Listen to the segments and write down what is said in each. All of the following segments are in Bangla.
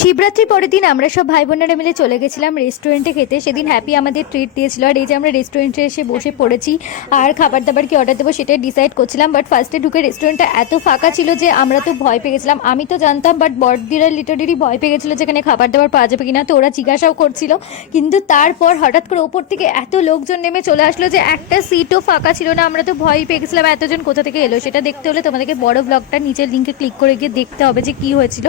শিবরাত্রির পরের দিন আমরা সব ভাই বোনেরা মিলে চলে গেছিলাম রেস্টুরেন্টে খেতে। সেদিন হ্যাপি আমাদের ট্রিট দিয়েছিল। আর এই যে আমরা রেস্টুরেন্টে এসে বসে পড়েছি আর খাবার দাবার কি অর্ডার দেবো সেটাই ডিসাইড করছিলাম। বাট ফার্স্টে ঢুকে রেস্টুরেন্টটা এত ফাঁকা ছিল যে আমরা তো ভয় পেয়ে গেছিলাম। আমি তো জানতাম, বাট বড়দিরা লিটারেরই ভয় পেয়ে গেছিলো যেখানে খাবার দাবার পাওয়া যাবে কিনা। তো ওরা জিজ্ঞাসাও করছিল, কিন্তু তারপর হঠাৎ করে ওপর থেকে এত লোকজন নেমে চলে আসলো যে একটা সিটও ফাঁকা ছিল না। আমরা তো ভয় পেয়ে গেছিলাম এতজন কোথা থেকে এলো। সেটা দেখতে হলে তোমাদেরকে বড় ব্লগটা নিচের লিঙ্কে ক্লিক করে গিয়ে দেখতে হবে যে কী হয়েছিল।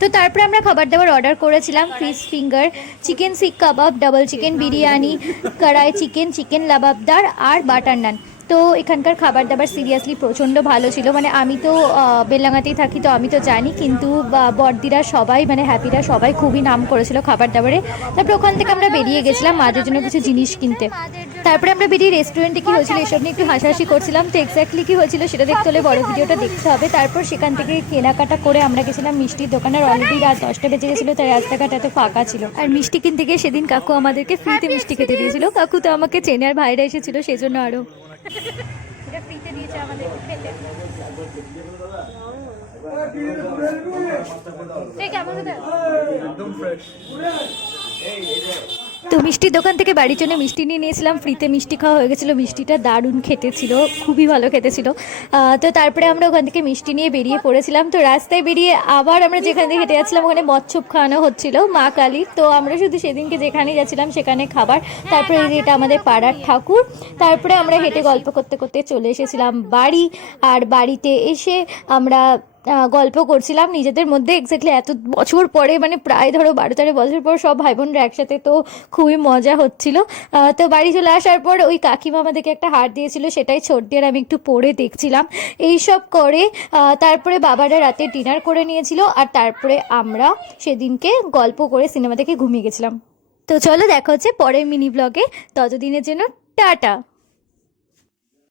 তো তারপরে আমরা খাবার দাবার অর্ডার করেছিলাম ফিশ ফিঙ্গার, চিকেন শিক কাবাব, ডাবল চিকেন বিরিয়ানি, কড়াই চিকেন, চিকেন লাবাবদার আর বাটার নান। তো এখানকার খাবার দাবার সিরিয়াসলি প্রচণ্ড ভালো ছিল। মানে আমি তো বেলডাঙাতেই থাকি, তো আমি তো জানি, কিন্তু বড়দিরা সবাই মানে হ্যাপিরা সবাই খুবই নাম করেছিল খাবার দাবারে। তারপরে ওখান থেকে আমরা বেরিয়ে গেছিলাম মাদের জন্য কিছু জিনিস কিনতে। তারপরে আমরা বেরিয়ে রেস্টুরেন্টে কী হয়েছিল এসব নিয়ে একটু হাসাহাসি করছিলাম। তো এক্স্যাক্টলি কী হয়েছিল সেটা দেখতে হলে বড় ভিডিওটা দেখতে হবে। তারপর সেখান থেকে কেনাকাটা করে আমরা গেছিলাম মিষ্টির দোকানে। আর অলরেডি রাত 10টা বেজে গেছিলো, তাই রাস্তাঘাট এত ফাঁকা ছিল। আর মিষ্টি কিনতে গিয়ে সেদিন কাকু আমাদেরকে ফ্রিতে মিষ্টি খেতে দিয়েছিল। কাকু তো আমাকে চেনে, আর ভাইরা এসেছিল সেই জন্য আরও ফ্রিতে দিয়েছে আমাদেরকে খেতে। তো মিষ্টির দোকান থেকে বাড়ির জন্য মিষ্টি নিয়ে নিয়েছিলাম। ফ্রিতে মিষ্টি খাওয়া হয়ে গেছিলো। মিষ্টিটা দারুণ খেতে ছিল, খুবই ভালো খেতে ছিল। তো তারপরে আমরা ওখান থেকে মিষ্টি নিয়ে বেরিয়ে পড়েছিলাম। তো রাস্তায় বেরিয়ে আবার আমরা যেখান থেকে হেঁটে যাচ্ছিলাম ওখানে মচ্ছপ খাওয়ানো হচ্ছিল মা কালীর। তো আমরা শুধু সেদিনকে যেখানে যাচ্ছিলাম সেখানে খাবার। তারপরে এটা আমাদের পাড়ার ঠাকুর। তারপরে আমরা হেঁটে গল্প করতে করতে চলে এসেছিলাম বাড়ি। আর বাড়িতে এসে আমরা গল্প করছিলাম নিজেদের মধ্যে। এক্স্যাক্টলি এত বছর পরে, মানে প্রায় ধরো 12-13 বছর পর সব ভাই বোনরা একসাথে, তো খুবই মজা হচ্ছিল। তো বাড়ি চলে আসার পর ওই কাকিমা আমাদেরকে একটা হার দিয়েছিল, সেটাই ছোট্ট আর আমি একটু পরে দেখছিলাম। এইসব করে তারপরে বাবারা রাতে ডিনার করে নিয়েছিল। আর তারপরে আমরা সেদিনকে গল্প করে সিনেমা দেখে ঘুমিয়ে গেছিলাম। তো চলো দেখা হচ্ছে পরের মিনি ব্লগে। ততদিনের জন্য টাটা।